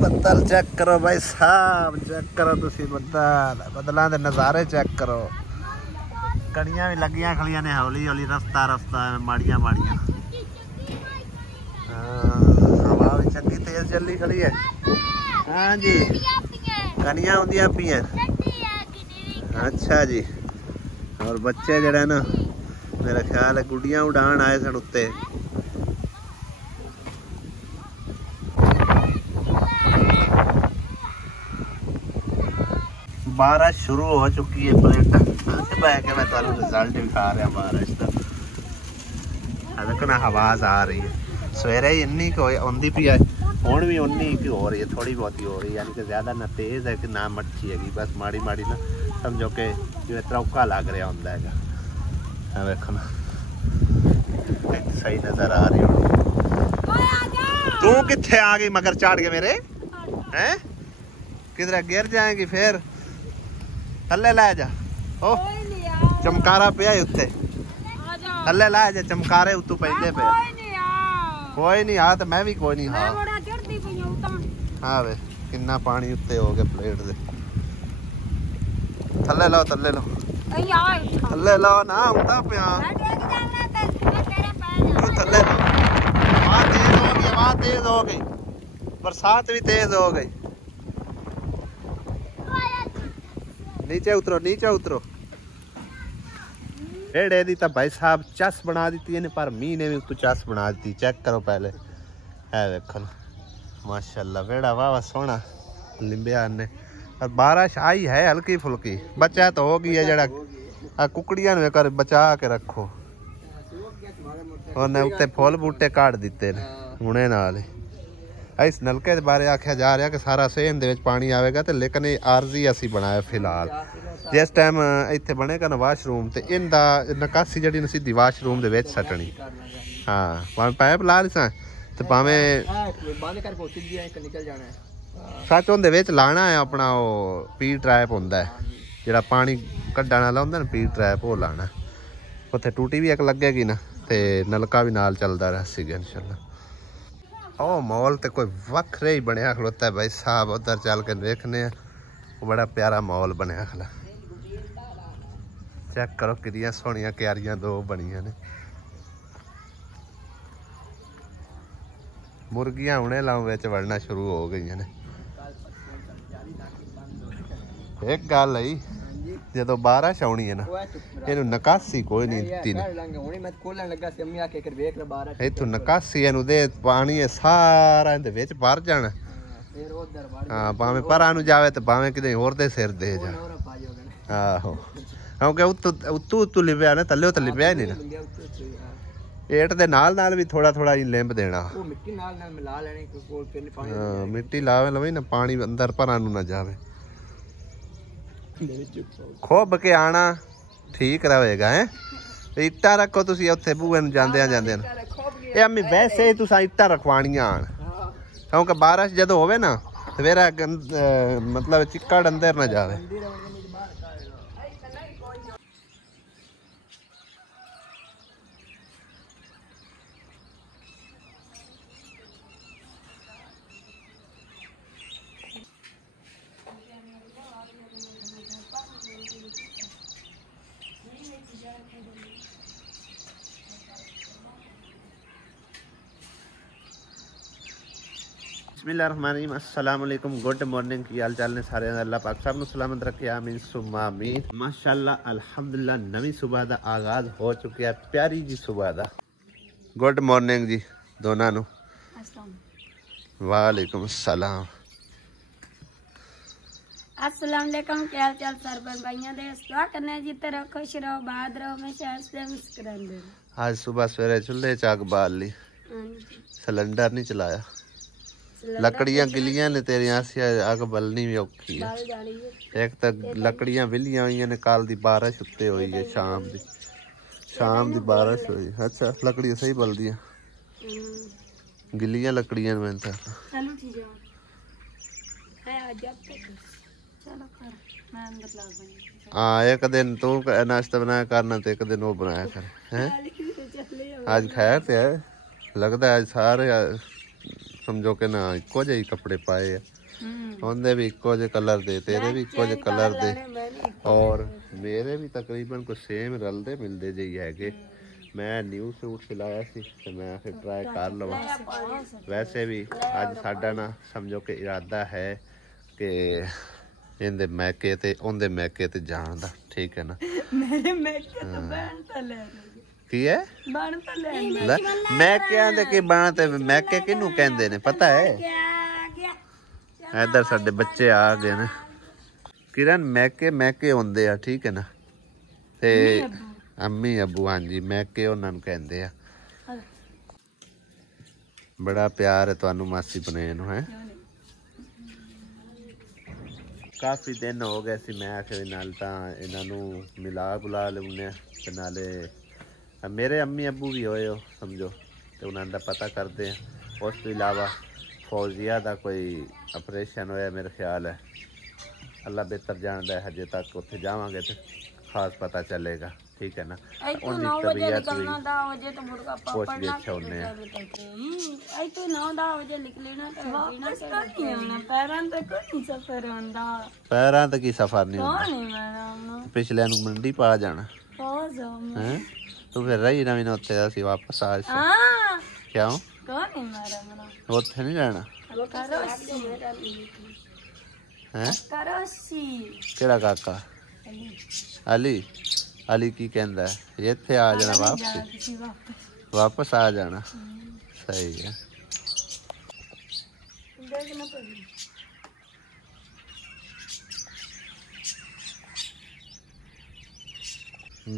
ਬੱਦਲ ਚੈੱਕ ਕਰੋ ਭਾਈ ਸਾਹਿਬ, ਚੈੱਕ ਕਰੋ ਤੁਸੀਂ ਬੱਦਲ, ਬੱਦਲਾਂ ਦੇ ਨਜ਼ਾਰੇ ਚੈੱਕ ਕਰੋ। ਕਣੀਆਂ ਵੀ ਲੱਗੀਆਂ ਖਲੀਆਂ ਨੇ ਹੌਲੀ ਹੌਲੀ, ਰਫਤਾ ਰਫਤਾ ਮਾੜੀਆਂ ਮਾੜੀਆਂ। ਹਵਾ ਵੀ ਚੰਗੀ ਤੇਜ਼ ਚੱਲੀ ਖੜੀ ਹੈ। हाँ जी, कनिया होंदियां पियां। अच्छा जी। और बच्चे जड़े ना मेरा ख्याल है गुड़ियां उड़ान आए सन उत्ते। बारिश शुरू हो चुकी है। के मैं तुहानू रिजल्ट दिखा रहा बारिश का। देखना आवाज आ रही है। सवेरे इन्नी आंदी पी है, हुण भी उन्नी की हो रही है, थोड़ी बहुत ही हो रही है, यानी कि ज़्यादा ना तेज़ है कि ना मच्छी हैगी, बस माड़ी माड़ी ना समझो कि जिवें तरौका लग रहा होंदा हैगा। वेखो ना सही नज़र आ रही हो। तू कित्थे आ गई मगर चढ़ के मेरे हैं? किधर गिर जाएगी फिर? थल्ले लै जा। ओ चमकारा पिया उत्ते, थल्ले लै जा, चमकारे उत्तों पैंदे पे। कोई नहीं, हाँ तो मैं भी कोई नहीं। हाँ वे किन्ना पानी उत्ते हो गया प्लेट दे। थल्ले लो थल्ले लो थल्ले लो ना उठा पिया थल्ले लो। हवा तेज हो गई, बरसात भी तेज हो गई। नीचे उतरो नीचे उतरो। रेड़े दी तो भाई साहब चस बना दी है, पर मी ने भी उत्तों चस बना दी। चेक करो पहले, है देखो माशाल्लाह वेड़ा वाह सोहना लिंबिया ने। और बारिश आई है हल्की फुल्की, बचा तो हो गई है। जड़ा कुकड़ियां ने कर बचा के रखो, उन्हें उत्ते फुल बूटे काट दिते ने हुणे नाल। इस नलके के बारे आख्या जा रहा कि सारा सेहन दे विच पानी आवेगा, तो लेकिन ये आरजी असी बनाया फिलहाल। जिस टाइम इत्थे बनेगा ना वाशरूम, तो इनका निकासी जी न सीधी वाशरूम दे विच सटनी। हाँ भावें पाइप ला लीसा तो भावें सच उहदे विच लाना है अपना वो पी ट्रैप होंदा है, जिहड़ा पानी कड्ढण वाला होंदा ना पी ट्रैप, वो लाना। उत्थे टूटी भी एक लगेगी ना, तो नलका भी नाल चलदा रह इंशाल्लाह। ओ मॉल तो कोई वखरे ही बनया खलोता है भाई साहब, उधर चल के देखने। बड़ा प्यारा मॉल बनया खला। चेक करो कितनी सोहनिया क्यारियां दो बनिया ने। मुर्गियां हुणे लाऊं विच वड़ना शुरू हो गई ने। एक गल आई, जो बारिश आनी है ना, इनू निकासी कोई नहीं दी। इतों निकासी इनू दे, पानी सारा इहदे विच भर जाना। हाँ भावें परां नूं जावे तो भावें किते होर दे सिर दे जा। आहो क्योंकि उत्तों लिपया ना, थल्ले तो लिपया ही नहीं ना। पेट दे नाल नाल भी थोड़ा थोड़ा ही लिंब देना। हाँ मिट्टी लावे लवे ना, पानी अंदर परां नूं ना जावे। खुब के आना ठीक रहेगा है। इट्टा रखो तुसी उत्थे बूहे नूं जांदे जांदे। ये अम्मी वैसे ही तुसां इट्टा रखवाणियां आन, क्योंकि बारिश जदों होवे ना तो मेरा मतलब चिक्कड़ अंदर ना जावे। बिस्मिल्लाहिर्रहमानिर्रहीम, अस्सलाम वालेकुम, गुड मॉर्निंग। की हाल चाल ने सारे? अल्लाह पाक सब नूं सलामत रखे, आमीन सुम्मा आमीन। माशाअल्लाह अल्हम्दुलिल्लाह नवी सुबह का आगाज हो चुका है, प्यारी जी सुबह का। गुड मॉर्निंग जी दोनों नूं। वालेकुम अस्सलाम। अस्सलाम वालेकुम, क्या हाल चाल सरबर भाइयों दे? दुआ करने जीते रहो, खुश रहो, बाद रहो, हमेशा हंसते मुस्कुराते रहो। आज सुबह सवेरे चूल्हे च अग बाल ली, सिलेंडर नहीं चलाया। लकड़ियां गिलियां ने तेरियां, अग बलनी भी औखी है। एक तो लकड़ियां विलियां हुई ने, कल दी बारिश उत्ते हुई है, शाम दी बारिश हुई। अच्छा लकड़ियां सही बलदियां, गिलियां लकड़ियां में तो। हाँ एक दिन तू नाश्ता बनाया करना, तो एक दिन वो बनाया कर। हैं आज खैर तो है लगता है, आज सारे समझो कि ना इक्को ਜਿਹੇ कपड़े पाए है ਉਹਦੇ भी इक्को ਜਿਹੇ कलर दे तेरे भी इक्को ਜਿਹੇ कलर दे और मेरे भी तकरीबन कुछ सेम रलते मिलते ਜਿਹੇ हैगे मैं न्यू सूट सिलाया सी ते मैं फिर ट्राई कर लवा वैसे भी अज साडा ना समझो कि इरादा है कि इहदे मैके ते उहदे मैके ते जाण दा ठीक है ना मेरे मैके तो बहन तो ले की है बन तो ले मैके दे की बन ते मैके किनू कहंदे ने पता है इधर साडे बच्चे आ गए ने किरण मैके मैके होंदे आ ठीक है ना ते अम्मी अबू हाँ जी मैके उन्होंने कहते हैं बड़ा प्यार है तुहानू मासी बने नू है काफ़ी दिन हो गए सी मैं आखिर नाल तां इन्हां नू मिला बुला लैने ते नाले मेरे अम्मी अबू भी होए हो समझो ते उन्हां दा पता करते हैं उस तो इलावा फौजिया दा कोई ऑपरेशन होया मेरे ख्याल है अल्लाह बेहतर जानदा है हजे तक उत्थे जावांगे ते खास पता चलेगा ठीक है ना उनकी तबीयत भी कुछ भी अच्छा होने आई तो 9-10 बजे निकलेना पैरां ते की सफर नहीं होंदा पिछले नु मंडी पा जाना हैं तू फिर रही ना मैंने उत्थे ਅਸੀਂ वापस आ क्यों उत्थे नहीं रहना हैं केड़ा काका अली अली की कहंदा है इत्थे आ जाना वापस आ जाना सही है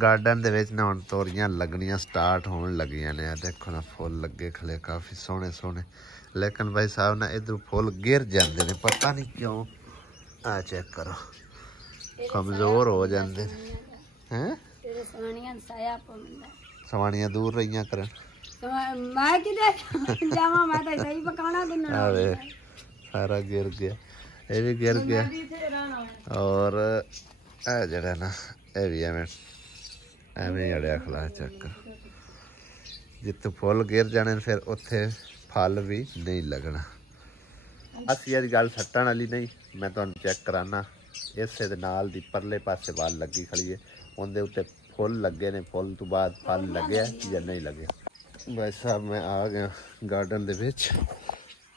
गार्डन दे विच ना हुण तोरियां लगनियां स्टार्ट होण लगियां ने देखो ना फुल लगे खले काफी सोहने सोहने लेकिन भाई साहब ना इधर फुल गिर जाते ने पता नहीं क्यों आ चेक करो कमजोर हो जाते हैं सवानियां दूर रही करन सारा गिर गया ये भी गिर गया और जड़ा ना ये भी एवें अड़िया खला चक्कर जिथे फुल गिर जाने फिर उत्थे फल भी नहीं लगना असी यार गल सट्टन वाली नहीं मैं तुहानू चेक कराना इसे दे नाल दी परले पासे वाल लगी खड़ी है उनके उत्ते फुल लगे ने फुल तो बाद फल लगे या नहीं लगे भाई साहब मैं आ गया गार्डन दे विच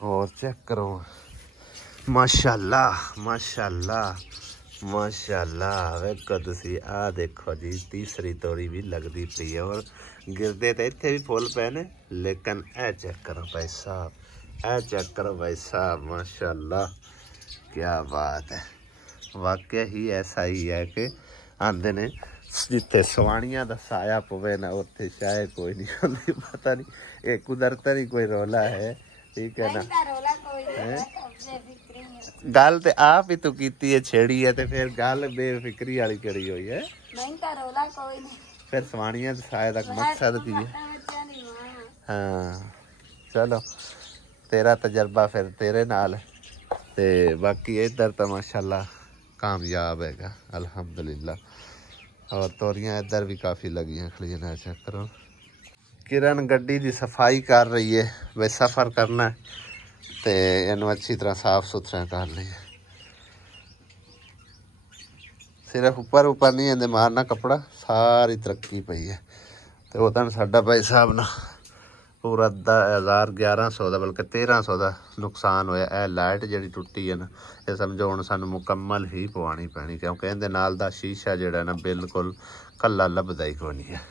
और चेक करो माशाल्लाह माशाल्लाह माशाल्लाह वेखो तुसी आ देखो जी तीसरी तोरी भी लगती पई है और गिरदे तो इत्थे भी फुल पे ने लेकिन ए चेक करो भाई साहब ए चेक करो भाई साहब माशाल्लाह क्या बात है वाकई ही ऐसा ही है कि आंदे ने जिथे सवाणियां दा साया पवे ना उत्थे शायद कोई नहीं होंदी पता नहीं ये कुदरत ही कोई रोला है ठीक है ना गल ते आप ही तो कीती है छेड़ी है ते फिर गल बेफिक्री वाली करी हुई है फिर सवाणियां दा साया दा मकसद की है हाँ चलो तेरा तजर्बा फिर तेरे नाल ते बाकी इधर तो माशाल्लाह कामयाब हैगा अल्हम्दुलिल्लाह और तोरियां इधर भी काफ़ी लगी हैं खड़ी ना चेक करो किरण गड्डी की सफाई कर रही है वे सफ़र करना है तो इनू अच्छी तरह साफ सुथरा कर ली सिर्फ ऊपर ऊपर नहीं आते मारना कपड़ा सारी तरक्की पई है तो वो दिन साडा भाई साहब ना पूरा 1100 का बल्कि 1300 का नुकसान होया ए लाइट जी टुटी है ना ये समझो हुण सानू मुकम्मल ही पवानी पैनी क्योंकि इहदे नाल दा शीशा जिहड़ा ना बिल्कुल कल्ला लभदा ही कोई नहीं है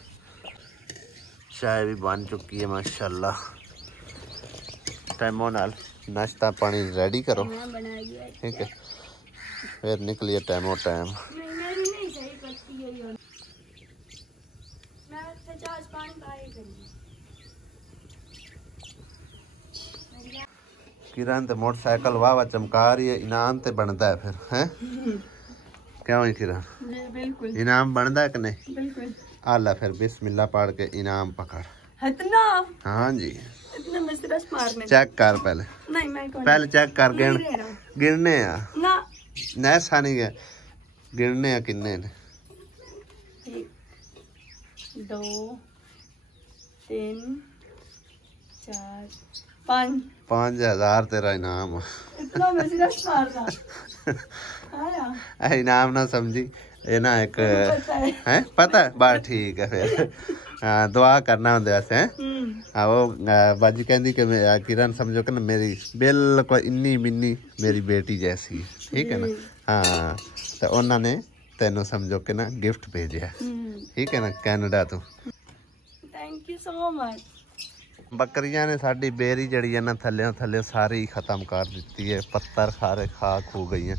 चाय भी बन चुकी है माशाल्लाह टाइमों नाल नाश्ता पानी रेडी करो ठीक है फिर निकलिए टाइमों टाइम किरण तो मोटरसाइकिल वाह चमका रही है इनाम तो बनता है फिर हैं क्यों ही किरण बिल्कुल इनाम बनता है कि नहीं बिल्कुल आला फिर बिस्मिल्लाह पढ़ के इनाम पकड़ इतना हाँ जी इतना मसरस मारने चेक कर पहले नहीं मैं कौन पहले चेक कर गिनने आ ना ऐसा नहीं है गिनने आ किन्ने ने 1 2 3 4 5 5000 तेरा इनाम। इतना मैं सिर्फ मारना आया इनाम ना समझी ये ना एक है पता है बात ठीक है फिर दुआ करना होंगे वैसे हैं वो बाजी कहती कि किरण समझो कि ना मेरी बिल्कुल इन्नी मिन्नी मेरी बेटी जैसी है ठीक है ना। हाँ तो उन्होंने तेनों समझो कि ना गिफ्ट भेजा ठीक है ना कैनेडा तो। Thank you so much. बकरियां ने साड़ी बेरी जड़ी है ना थल्ले थल्ले सारी ख़त्म कर दी है। पत्थर सारे खा खू गई हैं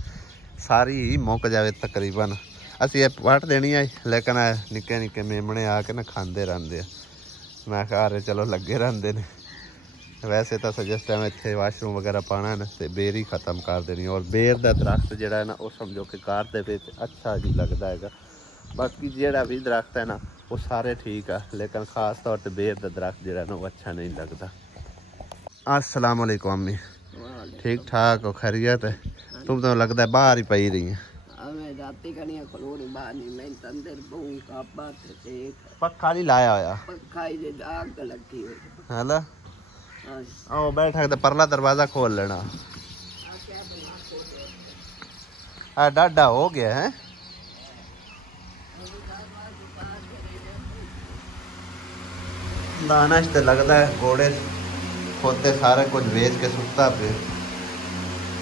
सारी ही मुक जाए तकरीबन। असी ये वट देनी है लेकिन निक्के निक्के मेमने आके ना खाते रहते हैं। मैं कहा चलो लगे रहते ने। वैसे तो जिस टाइम इतने वाशरूम वगैरह पाना है तो बेर ही खत्म कर देनी। और बेर का दरख्त जोड़ा है ना वो समझो कि कारते पे अच्छा ही लगता है। बाकी जोड़ा भी दरख्त है ना वो सारे ठीक है लेकिन खास तौर पर बेर का दरख्त जो है ना वो अच्छा नहीं लगता। अस्सलाम वालेकुम अम्मी ठीक ठाक हो खैरियत है? तुम तो लगता है बाहर ही पई रही है। पक्का नहीं लाया होया है ओ बैठा तो परला दरवाजा खोल लेना। डाडा हो गया है। दानिश तो लगता है घोड़े खोते सारे कुछ बेच के सुता पे।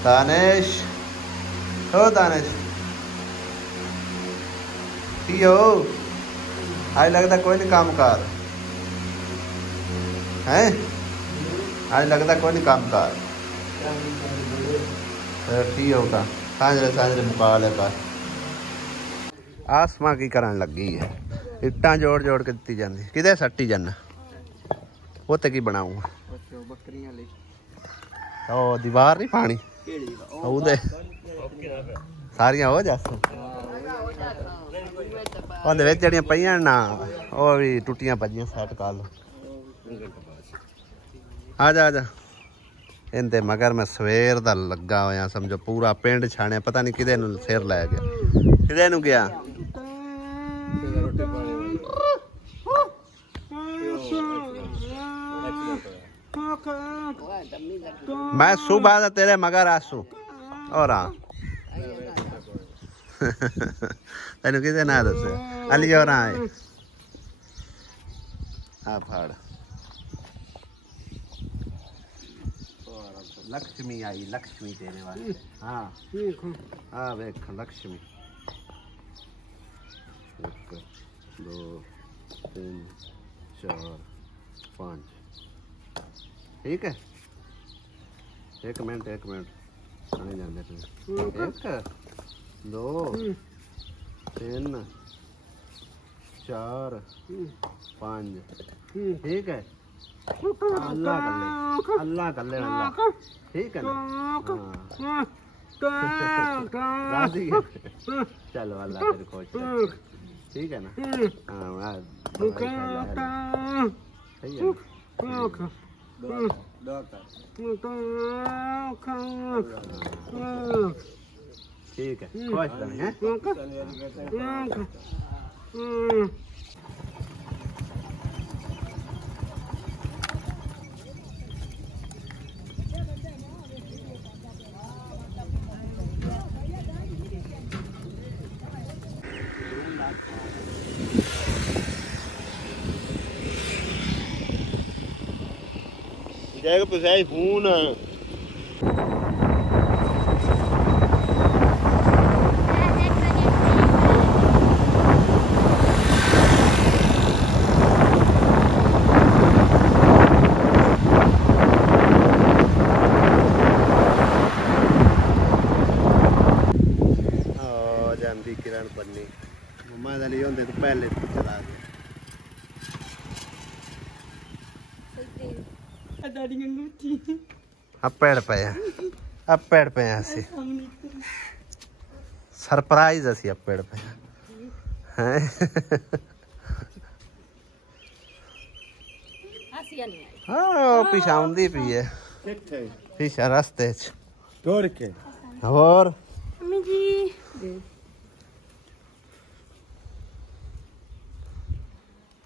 दानिश हो दानिश आज लगता कोई नहीं काम कार है। आज लगता कोई नहीं काम कार ठीक होगा सांझरे सांझरे मुका लेगा। आसमां की करन लगी है इट्टां जोड़ जोड़ के दी जाती कि सट्टी जाना वो तो की बनाऊंगा ओ दीवार नहीं पानी सारियां हो जा जड़ियां पईयां ना वो भी टुटियां भजियां सैट कर लो। आजा आजा इनते मगर मैं सवेर दा लगा होया समझो पूरा पिंड छाने पता नहीं किदे नूं सिर लै गया किदे नूं गया। मैं सुबह दा तेरे मगर आसू और तेन किसे ना दसे अली और आए आ फाड़ लक्ष्मी आई लक्ष्मी देने वाली। हाँ हाँ देख लक्ष्मी 1 2 3 4 5 ठीक है। एक मिनट आने जाने 1 2 3 4 5 ठीक है। अल्लाह कर ले अल्लाह ठीक है ना। राजी है चलो अल्लाह तेरे खुश ठीक है ना। हाँ सही है ठीक है खुश रहें। जाएगा पुसाई फोन जाती किरण पन्नी मम्मा दली होंगे तो पहले चला गए। पेड़ पे ऐसे सरप्राइज असी पेड़ पे हैं। हाँ पिछा आउंदी पई है पिछा रस्ते च और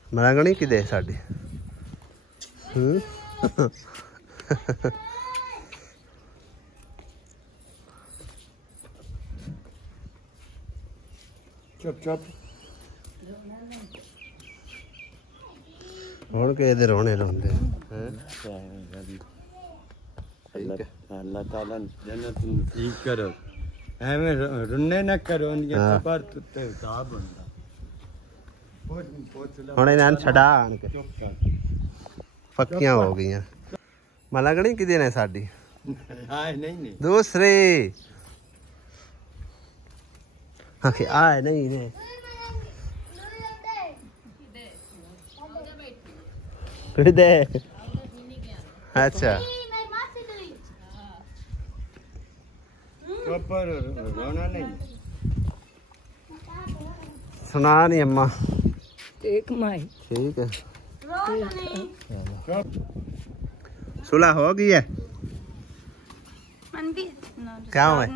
मरंगनी कि दे साडी चुप चुप ਹੁਣ ਕਿਸੇ ਦੇ ਰੋਣੇ ਰੋਂਦੇ ਹੈ अल्लाह ताला जन्नत नसीब करो ਐਵੇਂ ਰੁੰਨੇ ਨਾ ਕਰੋ ਇਹ ਖਬਰ ਤੁੱਤੇ ਹਿਸਾਬ ਹੁੰਦਾ ਹੁਣ ਇਹਨਾਂ ਨੂੰ ਛਡਾ ਆਣ ਕੇ ਚੁੱਪ ਕਰ ਪੱਕੀਆਂ ਹੋ ਗਈਆਂ ਮੈਂ ਲੱਗਣੀ ਕਿਦੇ ਨੇ ਸਾਡੀ ਆਏ ਨਹੀਂ ਦੂਸਰੀ ਆਖੇ ਆਏ ਨਹੀਂ ਨੇ ਕਿਦੇ ਅੱਛਾ पर रोना नहीं सुना नहीं अम्मा एक माई ठीक है सुलह हो गई है क्या हुआ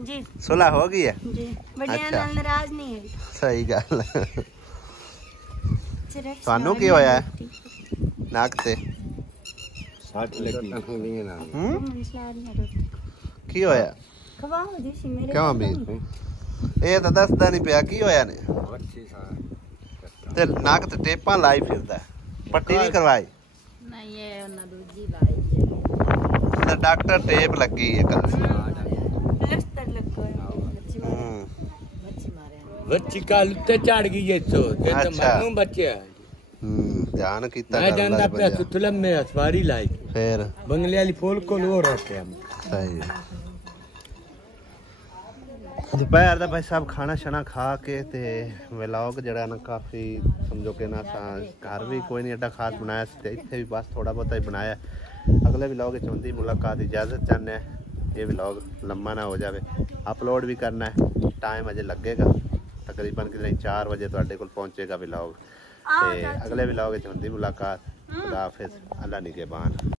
जी सुलह हो गई है जी बड़े अच्छा। नाराज नहीं है सही गल ਤੁਹਾਨੂੰ ਕੀ ਹੋਇਆ ਹੈ ਨੱਕ ਤੇ साथ लगी ना ਕੀ ਹੋਇਆ ਖਵਾਓ ਜੀ ਸੀ ਮੇਰੇ ਕਿਉਂ ਵੀ ਇਹ ਤਾਂ ਦੱਸਦਾ ਨਹੀਂ ਪਿਆ ਕੀ ਹੋਇਆ ਨੇ ਤੇ ਨੱਕ ਤੇ ਟੇਪਾਂ ਲਾਈ ਫਿਰਦਾ ਪੱਟੀ ਨਹੀਂ ਕਰਵਾਈ ਨਹੀਂ ਇਹ ਉਹਨਾਂ ਦੂਜੀ ਲਾਈ ਤੇ ਡਾਕਟਰ ਟੇਪ ਲੱਗੀ ਹੈ ਕੱਲ ਪਲਸਟਰ ਲੱਗੋ ਬੱਚੀ ਮਾਰਿਆ बच्ची काल ते चढ़ गई ये तो ये तो अच्छा। मनु बच्चे ਧਿਆਨ ਕੀਤਾ मैं ਕਰ जानता ਲੈ पे सुतलम में असवारी लाई ਫੇਰ बंगले वाली फूल को लो रहते हम ਸਹੀ ਦੁਪਹਿਰ ਦਾ ਭਾਈ ਸਾਹਿਬ ਖਾਣਾ ਸ਼ਾਣਾ ਖਾ ਕੇ ਤੇ ਵਲੌਗ ਜਿਹੜਾ ਨਾ ਕਾਫੀ ਸਮਝੋ ਕਿ ਨਾ ਘਰ ਵੀ ਕੋਈ ਨਹੀਂ ਐਡਾ ਖਾਸ ਬਣਾਇਆ ਸੀ ਤੇ ਇੱਥੇ ਵੀ ਬਸ ਥੋੜਾ ਬਹੁਤਾ ਹੀ ਬਣਾਇਆ ਅਗਲੇ ਵਲੌਗ ਵਿੱਚ ਹੁੰਦੀ ਮੁਲਾਕਾਤ ਇਜਾਜ਼ਤ ਚਾਹੁੰਦੇ ਹਾਂ ਇਹ ਵਲੌਗ ਲੰਮਾ ਨਾ ਹੋ ਜਾਵੇ ਅਪਲੋਡ ਵੀ ਕਰਨਾ ਹੈ ਟਾਈਮ ਅਜੇ ਲੱਗੇਗਾ ਤਕਰੀਬਨ ਕਿਤੇ 4 ਵਜੇ ਤੁਹਾਡੇ ਕੋਲ ਪਹੁੰਚੇਗਾ ਵਲੌਗ ਤੇ ਅਗਲੇ ਵਲੌਗ ਵਿੱਚ ਹੁੰਦੀ ਮੁਲਾਕਾਤ ਖੁਦਾ ਹਾਫਿਜ਼ ਅੱਲਾ ਨਿਗਹਿਬਾਨ